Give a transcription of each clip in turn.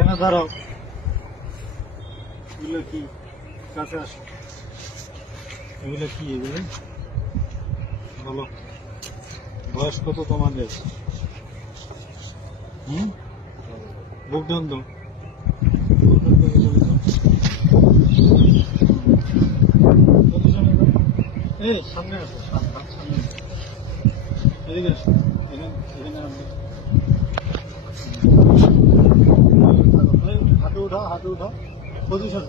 এখানে দাঁড়াও। এগুলো কি? কাছে আসো। এগুলো কি? এগুলো বলো। বয়স কত তোমাদের? বুক ডান দাও। এই সামনে আসো, সামনে এদিকে আসো। এখানে হাতে উঠাও, হাতে উঠাও। পজিশন,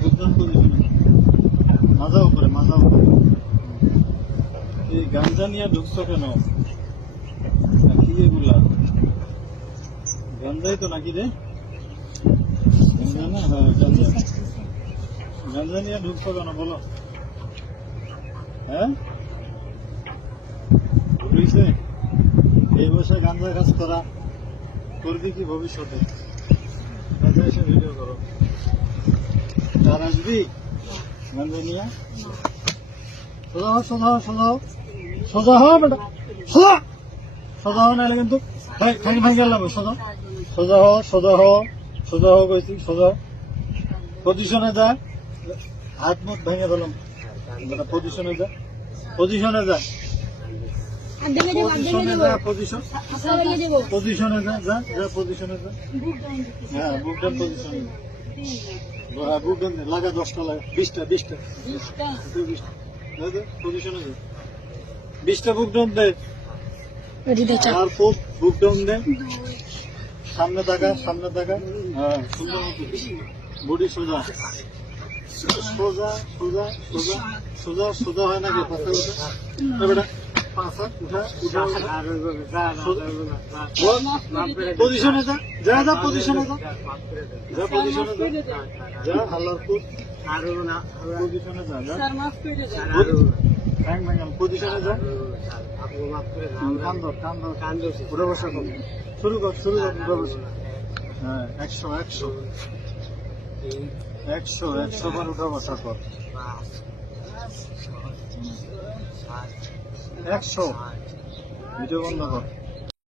বুকডাউন পজিশনে। মাজা উপরে, মাজা উপরে। এই গাঞ্জা নিয়ে ঢুকছো কেন? কি এগুলা? গাঞ্জাই তো নাকি রে? গাঞ্জা না? হ্যাঁ গাঞ্জা। গাঞ্জা নিয়ে ঢুকছো কেন বলো? হ্যাঁ, বুঝছে এই বয়সে গাঞ্জা কাজ করা করবি কি ভবিষ্যতে? কাছে এসে ভিডিও করো। আর আসবি গাঞ্জা নিয়ে? সোজা হও, সোজা হও, সোজা হও, সোজা হও বেটা, সোজা সোজা হও, নাহলে কিন্তু ভাঙি গেলাম। সোজা সোজা হও, সোজা হও, সোজা হও কইছি, সোজা পজিশনে যা। হাত মুখ ভেঙে দিলাম। পজিশনে যা, পজিশনে যা, পজিশনে যা, পজিশনে যা, যা যা পজিশনে যা। হ্যাঁ বুক ডান পজিশনে। বুক ডান লাগা, 10টা লাগা, 20টা পজিশনে যা। 20টা বুক ডাউন দে। আর বুক ডাউন দে। সামনে তাকা, সামনে তাকা। হ্যাঁ সুন্দর মতো বডি সোজা, সোজা সোজা সোজা সোজা সোজা হয় নাকি? পাশে উঠা বেটা, পাশা উঠা উঠা। পজিশনে যা, যা যা পজিশনে যা, যা পজিশনে যা, যা আল্লাহপুর পজিশনে যা, যা পজিশনে যা। কান ধর, উঠে বসা কর, শুরু কর, শুরু কর, উঠে বসা। হ্যাঁ 100 100 100 100 বার উঠা বসা কর। 100 ভিডিও বন্ধ কর।